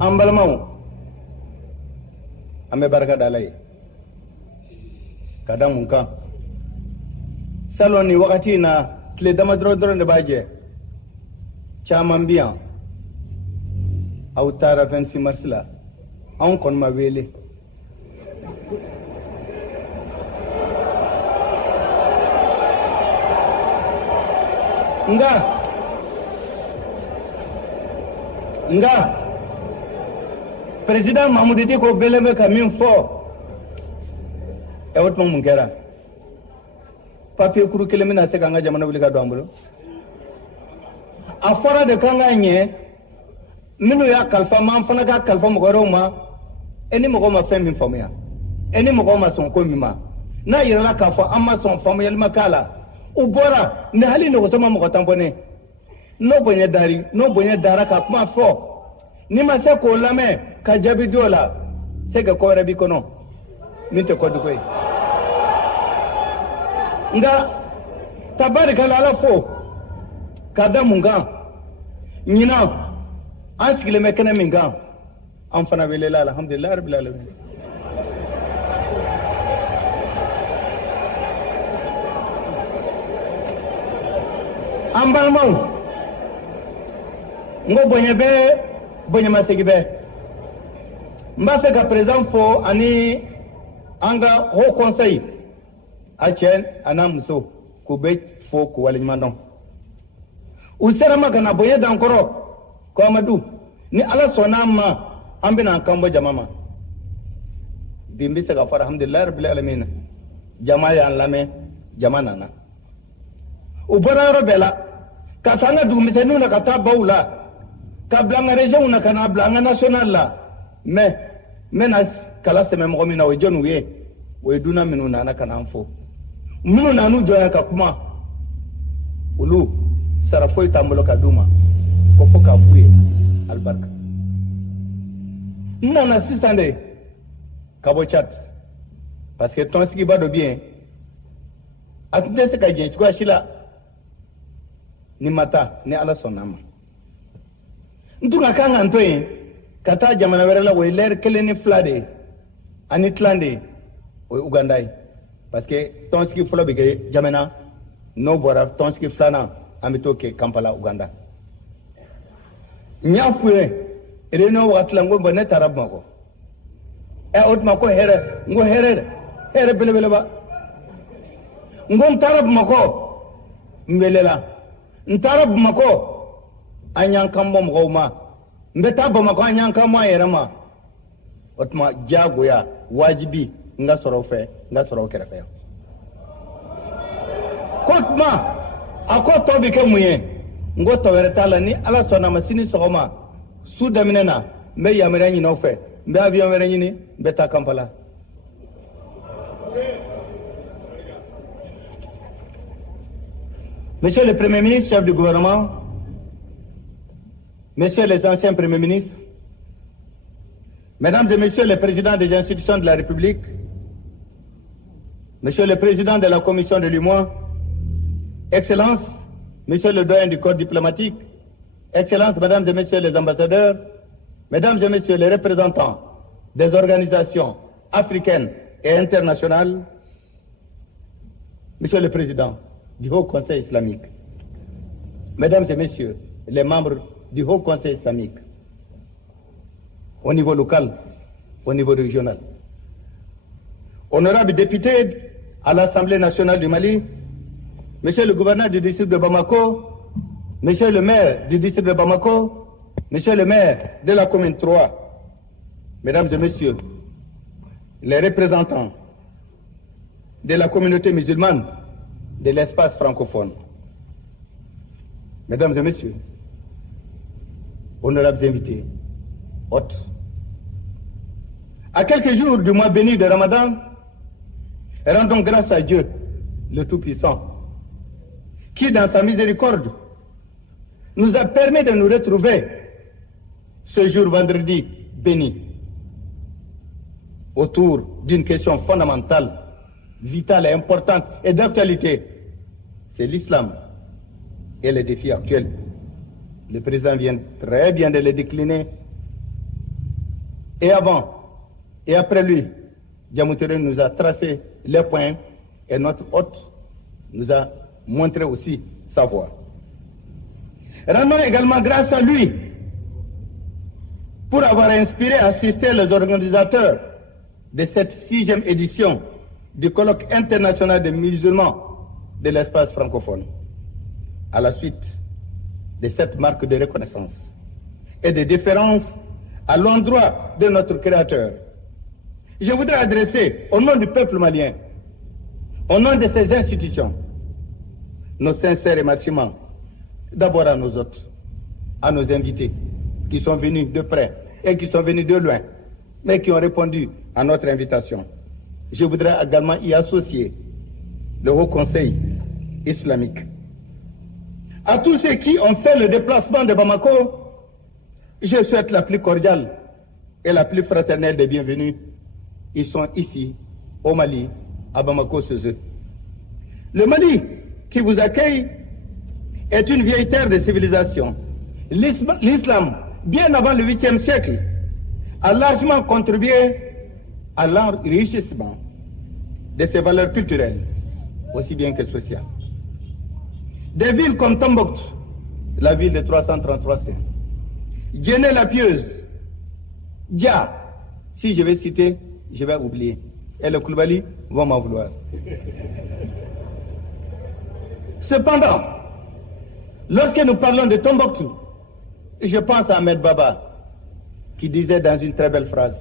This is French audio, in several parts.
an balimaw an bɛ barika da Ala ye ka da mun kan salon ni wagati in na tile dama dɔrɔn de b'a jɛ caman bi yan aw taara 26 mars la anw kɔni ma wele nga président Mahamudu Diko bele bɛ ka min fɔ o tuma mun kɛra papier kuru kelen bɛna se k'an ka jamana wuli ka don an bolo a fɔra de k'an ka ɲɛ minnu y'a kalifa ma an fana ka kalifa mɔgɔ wɛrɛw ma ni mɔgɔ ma fɛn min faamuya ni mɔgɔ ma sɔn ko min ma n'a yirala k'a fɔ an ma sɔn faamuyali ma k'a la u bɔra ni hali nɔgɔtɔ ma mɔgɔ tan bɔnɛ n'o bonya dara ka kuma fɔ ni ma se k'o lamɛn ka jaabi di o la se ka ko wɛrɛ b'i kɔnɔ min tɛ kɔdiko ye nka tabarikala Ala fo ka da mun kan ɲinan an sigilen bɛ kɛnɛ min kan an fana welela alhamdulilayi rabbil alamin an balimaw n ko bonya bɛ bonyamasegi bɛ n b'a fɛ ka président fo ani an ka haut conseil a cɛ a n'a muso k'u bɛ fo k'u waleɲuman dɔn u sera ma ka na bonya d'an kɔrɔ ko Amadu ni Ala sɔnna ma an bɛna an kan bɔ jama ma bi n bɛ se ka fɔ alhamdulilayi rabbil alamin jama y'an lamɛn jama nana u bɔra yɔrɔ bɛɛ la ka taa an ka dugumisɛnninw na ka taa baw la ka bila an ka région na ka na bila an ka national la mais n bɛna kala sɛmɛ mɔgɔ min na o ye jɔnniw ye o ye dunan minnu nana ka na an fo minnu nan'u jɔnya ka kuma olu sara foyi t'an bolo ka d'u ma ko fo k'a f'u ye alibarika n nana sisan de ka bɔ Tchad parce que tɔnsigiba dɔ bɛ yen a tun tɛ se ka jɛn cogoya si la ni ma taa ni Ala sɔnna ma n tun ka kan ka n to yen ka taa jamana wɛrɛ la o ye lɛri 1 ni 2 de ye ani tilan de ye o ye Uganda ye parce que tɔnsigi fɔlɔ bɛ kɛ Jamena n'o bɔra tɔnsigi 2nan an bɛ t'o kɛ Kampala Uganda n y'a f'u ye réunion wagati la n ko bon ne taara Bamakɔ o tuma ko hɛrɛ n ko hɛrɛ belebeleba n ko n taara Bamakɔ n welela n taara Bamakɔ an y'an kan bɔ mɔgɔw ma n bɛ taa Bamakɔ an y'an kan bɔ an yɛrɛ ma o tuma diyagoya wajibi n ka sɔrɔ o fɛ n ka sɔrɔ o kɛrɛfɛ yan ko tuma a ko tɔ bɛ kɛ mun ye n ko tɔ wɛrɛ t'a la ni Ala sɔnna ma sini sɔgɔma su daminɛ na n bɛ yamaruya ɲini aw fɛ n bɛ avion wɛrɛ ɲini n bɛ taa Kampala Monsieur le Premier ministre, chef du gouvernement, Messieurs les anciens Premiers ministres, Mesdames et Messieurs les présidents des institutions de la République, Monsieur le Président de la Commission de l'UMOA, Excellences, Monsieur le doyen du corps diplomatique, Excellences, Mesdames et Messieurs les ambassadeurs, Mesdames et Messieurs les représentants des organisations africaines et internationales, Monsieur le Président du Haut Conseil islamique, Mesdames et Messieurs les membres du Haut Conseil islamique, au niveau local, au niveau régional, honorables députés à l'Assemblée nationale du Mali, Monsieur le gouverneur du district de Bamako, Monsieur le maire du district de Bamako, Monsieur le maire de la commune 3, Mesdames et Messieurs les représentants de la communauté musulmane de l'espace francophone, Mesdames et Messieurs, honorables invités, hôtes, à quelques jours du mois béni de Ramadan, rendons grâce à Dieu, le Tout-Puissant, qui, dans sa miséricorde, nous a permis de nous retrouver ce jour vendredi béni, autour d'une question fondamentale, vitale et importante et d'actualité. C'est l'islam et les défis actuels. Le président vient très bien de les décliner. Et avant et après lui, Djamou Touré nous a tracé les points et notre hôte nous a montré aussi sa voie. Rendons également grâce à lui pour avoir inspiré et assisté les organisateurs de cette 6e édition du colloque international des musulmans de l'espace francophone. À la suite de cette marque de reconnaissance et de déférence à l'endroit de notre Créateur, je voudrais adresser au nom du peuple malien, au nom de ses institutions, nos sincères remerciements d'abord à nos hôtes, à nos invités qui sont venus de près et qui sont venus de loin, mais qui ont répondu à notre invitation. Je voudrais également y associer le Haut Conseil islamique. À tous ceux qui ont fait le déplacement de Bamako, je souhaite la plus cordiale et la plus fraternelle des bienvenus. Ils sont ici, au Mali, à Bamako, chez eux. Le Mali qui vous accueille est une vieille terre de civilisation. L'islam, bien avant le 8e siècle, a largement contribué à l'enrichissement de ses valeurs culturelles, aussi bien que sociales. Des villes comme Tombouctou, la ville de 333 saints, Djenné la Pieuse, Dia, si je vais citer, je vais oublier. Et le Koulibaly vont m'en vouloir. Cependant, lorsque nous parlons de Tombouctou, je pense à Ahmed Baba, qui disait dans une très belle phrase,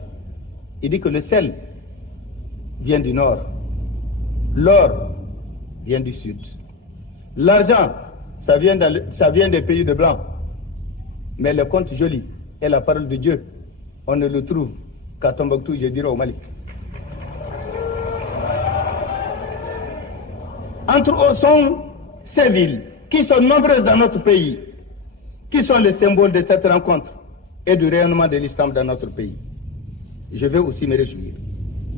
il dit que le sel vient du nord, l'or vient du sud. L'argent, ça vient des pays de blanc. Mais le conte joli et la parole de Dieu, on ne le trouve qu'à Tombouctou, je dirais au Mali. Entre autres sont ces villes qui sont nombreuses dans notre pays, qui sont les symboles de cette rencontre et du rayonnement de l'islam dans notre pays. Je vais aussi me réjouir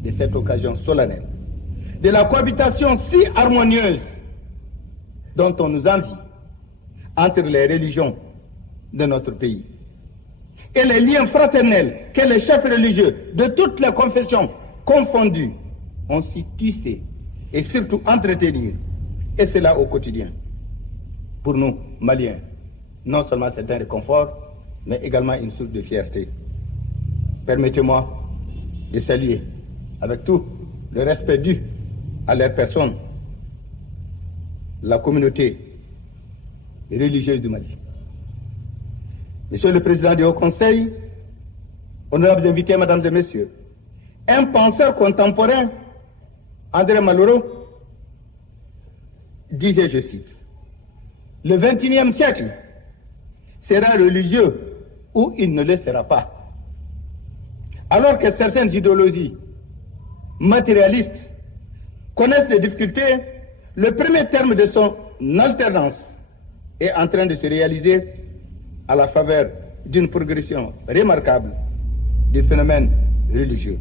de cette occasion solennelle, de la cohabitation si harmonieuse dont on nous envie entre les religions de notre pays et les liens fraternels que les chefs religieux de toutes les confessions confondues ont si tissé et surtout entretenu, et cela au quotidien. Pour nous, Maliens, non seulement c'est un réconfort, mais également une source de fierté. Permettez-moi de saluer, avec tout le respect dû à leur personne, la communauté religieuse du Mali. Monsieur le Président du Haut Conseil, honorables invités, mesdames et messieurs, un penseur contemporain, André Malraux, disait, je cite, « Le XXIe siècle sera religieux ou il ne le sera pas. » Alors que certaines idéologies matérialistes connaissent des difficultés, le premier terme de son alternance est en train de se réaliser à la faveur d'une progression remarquable du phénomène religieux.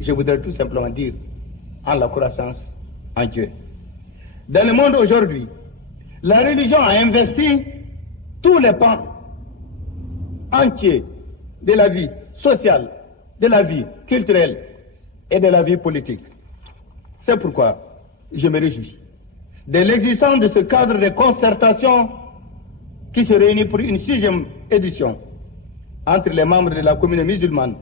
Je voudrais tout simplement dire en la croissance en Dieu. Dans le monde aujourd'hui, la religion a investi tous les pans entiers de la vie sociale, de la vie culturelle et de la vie politique. C'est pourquoi je me réjouis de l'existence de ce cadre de concertation qui se réunit pour une 6e édition entre les membres de la communauté musulmane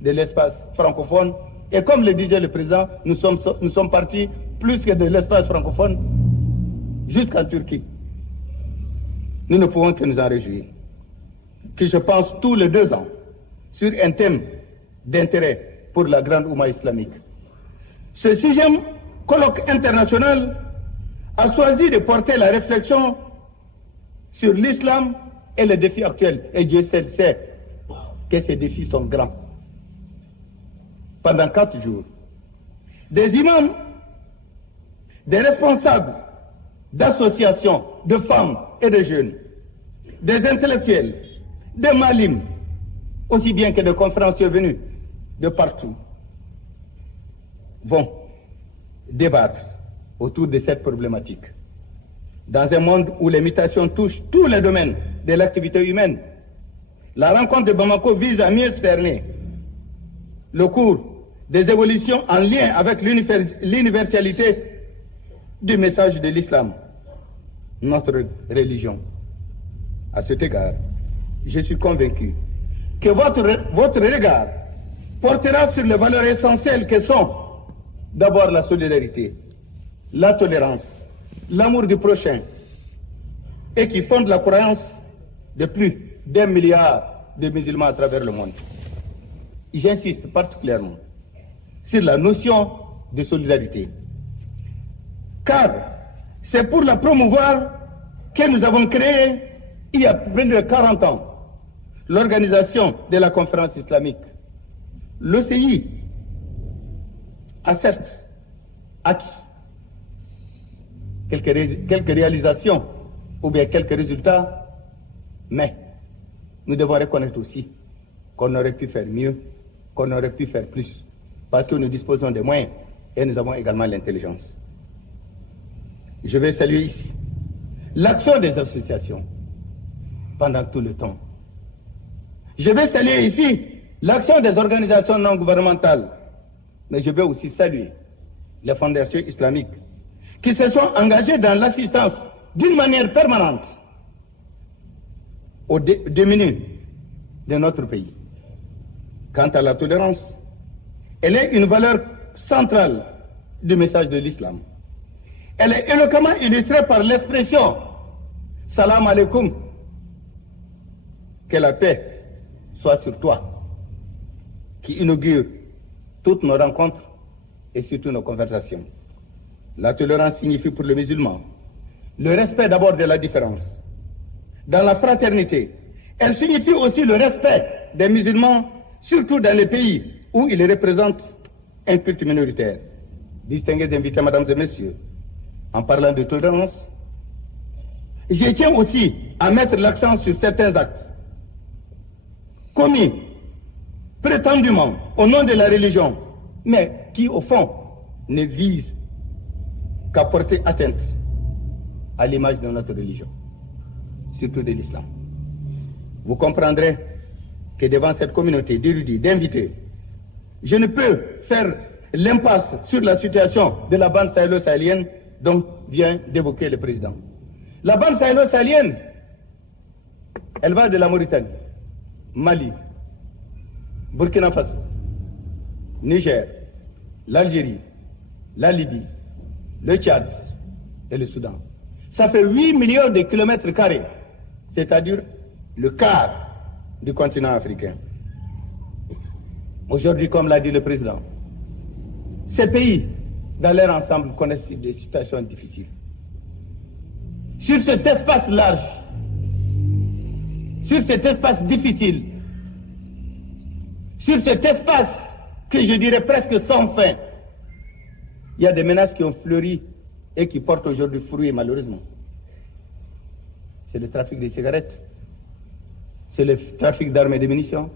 de l'espace francophone. Et comme le disait le président, nous sommes partis plus que de l'espace francophone jusqu'en Turquie. Nous ne pouvons que nous en réjouir. Que je pense tous les 2 ans sur un thème d'intérêt pour la grande Oumma islamique. Ce 6e colloque international a choisi de porter la réflexion sur l'islam et les défis actuels. Et Dieu seul sait que ces défis sont grands. Pendant 4 jours, des imams, des responsables d'associations de femmes et de jeunes, des intellectuels, des malims, aussi bien que des conférenciers venus de partout, vont débattre autour de cette problématique. Dans un monde où les mutations touchent tous les domaines de l'activité humaine, la rencontre de Bamako vise à mieux cerner le cours des évolutions en lien avec l'universalité du message de l'islam, notre religion. À cet égard, je suis convaincu que votre regard portera sur les valeurs essentielles que sont d'abord la solidarité, la tolérance, l'amour du prochain, et qui fondent la croyance de plus d'1 milliard de musulmans à travers le monde. J'insiste particulièrement sur la notion de solidarité, car c'est pour la promouvoir que nous avons créé, il y a plus de 40 ans, l'organisation de la conférence islamique. L'OCI a certes acquis quelques réalisations ou bien quelques résultats, mais nous devons reconnaître aussi qu'on aurait pu faire mieux, qu'on aurait pu faire plus, parce que nous disposons des moyens et nous avons également l'intelligence. Je vais saluer ici l'action des associations pendant tout le temps. Je vais saluer ici l'action des organisations non gouvernementales, mais je vais aussi saluer les fondations islamiques qui se sont engagées dans l'assistance d'une manière permanente aux démunis de notre pays. Quant à la tolérance, elle est une valeur centrale du message de l'islam. Elle est éloquemment illustrée par l'expression « Salam alaikum », que la paix soit sur toi, qui inaugure toutes nos rencontres et surtout nos conversations. La tolérance signifie pour le musulman le respect d'abord de la différence. Dans la fraternité, elle signifie aussi le respect des musulmans, surtout dans les pays où ils représentent un culte minoritaire. Distingués invités, mesdames et messieurs, en parlant de tolérance, je tiens aussi à mettre l'accent sur certains actes commis prétendument au nom de la religion, mais qui au fond ne visent qu'à porter atteinte à l'image de notre religion, surtout de l'islam. Vous comprendrez que devant cette communauté d'érudits, d'invités, je ne peux faire l'impasse sur la situation de la bande sahélo-sahélienne dont vient d'évoquer le président. La bande sahélo-sahélienne, elle va de la Mauritanie, Mali, Burkina Faso, Niger, l'Algérie, la Libye, le Tchad et le Soudan. Ça fait 8 millions de kilomètres carrés, c'est-à-dire le quart du continent africain. Aujourd'hui, comme l'a dit le président, ces pays, dans leur ensemble, connaissent des situations difficiles. Sur cet espace large, sur cet espace difficile, sur cet espace que je dirais presque sans fin, il y a des menaces qui ont fleuri et qui portent aujourd'hui fruit, malheureusement. C'est le trafic de cigarettes, c'est le trafic d'armes et de munitions,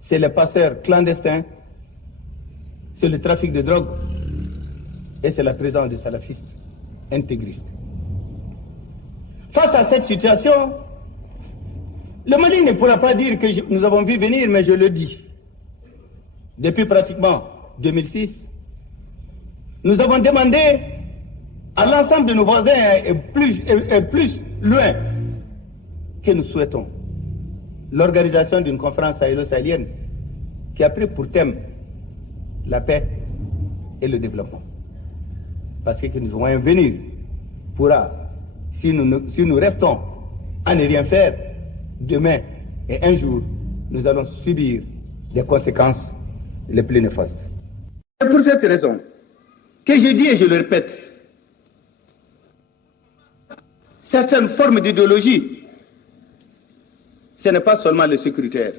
c'est les passeurs clandestins, c'est le trafic de drogue et c'est la présence des salafistes intégristes. Face à cette situation, le Mali ne pourra pas dire que nous avons vu venir, mais je le dis. Depuis pratiquement 2006, nous avons demandé à l'ensemble de nos voisins et plus loin que nous souhaitons l'organisation d'une conférence sahélo-sahélienne qui a pris pour thème la paix et le développement. Parce que nous voyons venir pourra, si nous restons à ne rien faire, demain et un jour, nous allons subir les conséquences les plus néfastes. C'est pour cette raison que je dis et je le répète, certaines formes d'idéologie, ce n'est pas seulement le sécuritaire,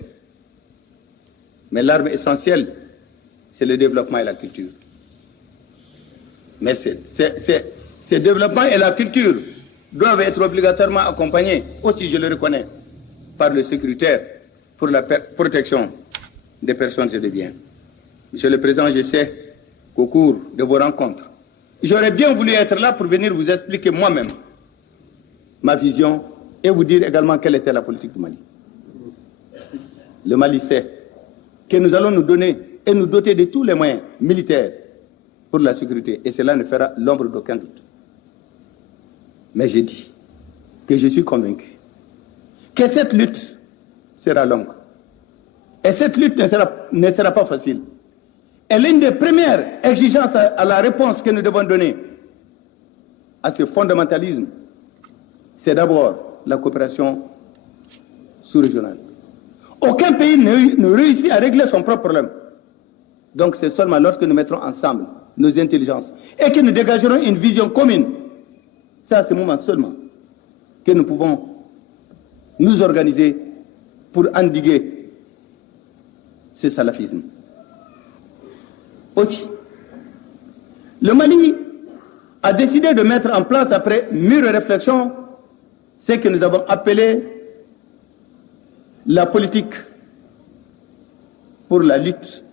mais l'arme essentielle, c'est le développement et la culture. Mais ces développements et la culture doivent être obligatoirement accompagnés, aussi je le reconnais, par le sécuritaire pour la protection des personnes et des biens. Monsieur le Président, je sais qu'au cours de vos rencontres, j'aurais bien voulu être là pour venir vous expliquer moi-même ma vision et vous dire également quelle était la politique du Mali. Le Mali sait que nous allons nous donner et nous doter de tous les moyens militaires pour la sécurité, et cela ne fera l'ombre d'aucun doute. Mais j'ai dit que je suis convaincu que cette lutte sera longue. Et cette lutte ne sera pas facile. Et l'une des premières exigences à la réponse que nous devons donner à ce fondamentalisme, c'est d'abord la coopération sous-régionale. Aucun pays ne réussit à régler son propre problème. Donc c'est seulement lorsque nous mettrons ensemble nos intelligences et que nous dégagerons une vision commune, c'est à ce moment seulement que nous pouvons nous organiser pour endiguer ce salafisme. Aussi, le Mali a décidé de mettre en place, après mûre réflexion, ce que nous avons appelé la politique pour la lutte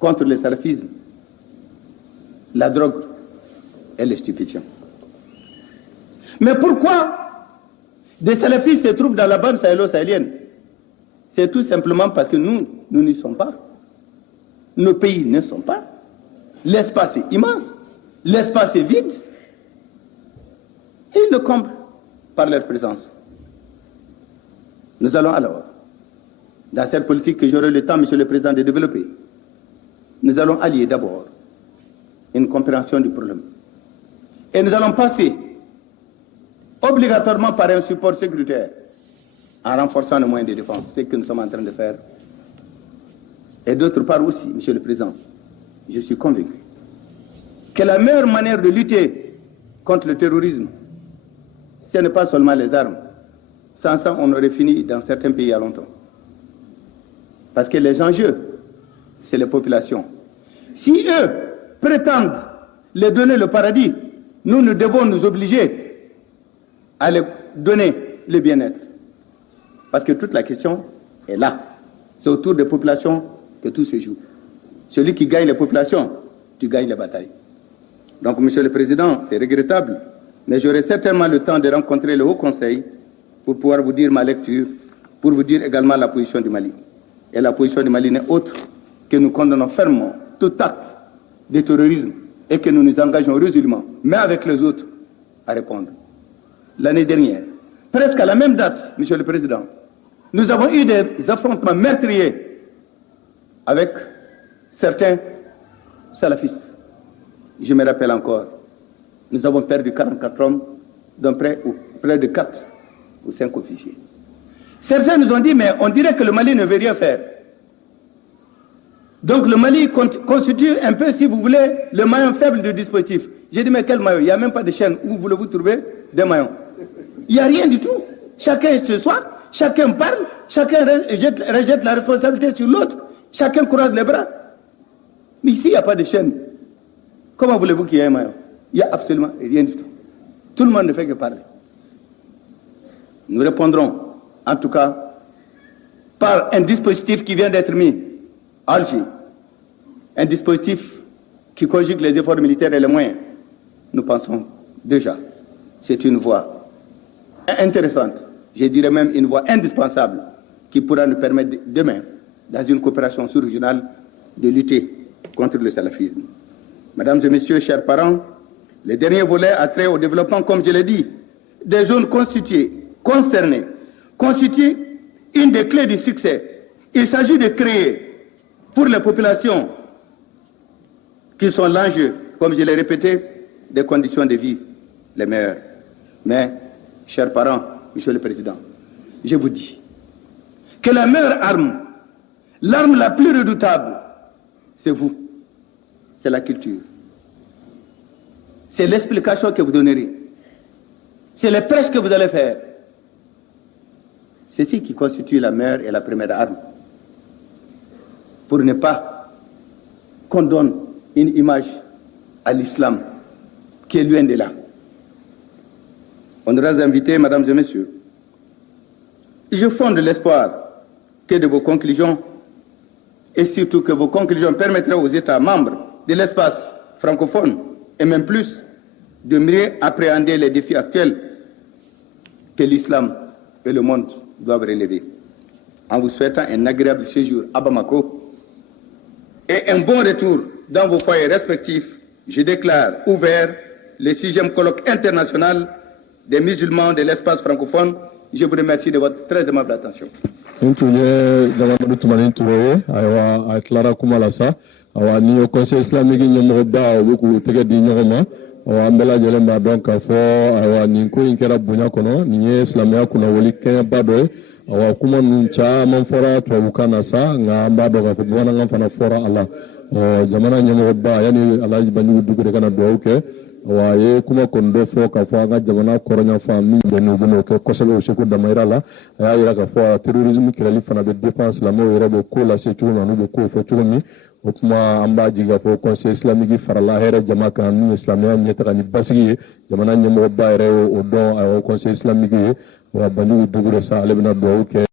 contre le salafisme, la drogue et les stupéfiants. Mais pourquoi des salafistes se trouvent dans la bande sahélo-sahélienne? C'est tout simplement parce que nous n'y sommes pas. Nos pays ne sont pas. L'espace est immense. L'espace est vide. Et ils le comblent par leur présence. Nous allons alors, dans cette politique que j'aurai le temps, Monsieur le Président, de développer, nous allons allier d'abord une compréhension du problème. Et nous allons passer obligatoirement par un support sécuritaire en renforçant les moyens de défense, ce que nous sommes en train de faire. Et d'autre part aussi, Monsieur le Président, je suis convaincu que la meilleure manière de lutter contre le terrorisme, ce n'est pas seulement les armes. Sans ça, on aurait fini dans certains pays il y a longtemps. Parce que les enjeux, c'est les populations. Si eux prétendent les donner le paradis, nous devons nous obliger à les donner le bien-être. Parce que toute la question est là. C'est autour des populations que tout se joue. Celui qui gagne les populations, tu gagnes les batailles. Donc, Monsieur le Président, c'est regrettable, mais j'aurai certainement le temps de rencontrer le Haut Conseil pour pouvoir vous dire ma lecture, pour vous dire également la position du Mali. Et la position du Mali n'est autre que nous condamnons fermement tout acte de terrorisme et que nous nous engageons résolument, mais avec les autres, à répondre. L'année dernière, presque à la même date, Monsieur le Président, nous avons eu des affrontements meurtriers avec certains salafistes. Je me rappelle encore, nous avons perdu 44 hommes, dont près de 4 ou 5 officiers. Certains nous ont dit, mais on dirait que le Mali ne veut rien faire. Donc le Mali constitue un peu, si vous voulez, le maillon faible du dispositif. J'ai dit, mais quel maillon? Il n'y a même pas de chaîne. Où voulez-vous trouver des maillons? Il n'y a rien du tout. Chacun est ce soir, chacun parle, chacun rejette la responsabilité sur l'autre, chacun croise les bras. Mais ici, il n'y a pas de chaîne. Comment voulez-vous qu'il y ait un maillon? Il n'y a absolument rien du tout. Tout le monde ne fait que parler. Nous répondrons, en tout cas, par un dispositif qui vient d'être mis à Alger. Un dispositif qui conjugue les efforts militaires et les moyens. Nous pensons déjà, c'est une voie intéressante, je dirais même une voie indispensable, qui pourra nous permettre demain, dans une coopération sous-régionale, de lutter contre le salafisme. Mesdames et Messieurs, chers parents, le dernier volet a trait au développement, comme je l'ai dit, des zones concernées, constitue une des clés du succès. Il s'agit de créer, pour les populations qui sont l'enjeu, comme je l'ai répété, des conditions de vie les meilleures. Mais, chers parents, Monsieur le Président, je vous dis que la meilleure arme, l'arme la plus redoutable, c'est vous, c'est la culture. C'est l'explication que vous donnerez. C'est les prêches que vous allez faire. C'est ce qui constitue la meilleure et la première arme. Pour ne pas qu'on donne une image à l'islam qui est loin de là. Honorables invités, Mesdames et Messieurs, je fonde l'espoir que de vos conclusions, et surtout que vos conclusions permettraient aux États membres de l'espace francophone, et même plus, de mieux appréhender les défis actuels que l'islam et le monde doivent relever. en vous souhaitant un agréable séjour à Bamako et un bon retour dans vos foyers respectifs. Je déclare ouvert le 6e colloque international des musulmans de l'espace francophone. Je vous remercie de votre très aimable attention. Ni au Conseil islamique ñomo ba wuku tege di ñogoma wa mbela jele mba donc fo wa ni ko inkera bunya kono ni islamia kuna woli kenya bado wa kuma nun cha man fora to bukana sa nga mbado ga ko bona ngam fana fora Allah jamana ñomo ba yani alaji banyu dugure kana do ke wa ye kuma kondo fo ka fo ga jamana koronya fa mi benu benu ke koselo sheku da mayrala ya ira ka fo terrorisme kirali fana be défense la mo yoro ko la sécurité no be ko fo chumi Okuma amba jiga fo conseil islamique farala here jama kan ni islamia nyeta ni basigi jamana nyemo bayre o don au conseil islamique wa banu dugure sa alebna do ke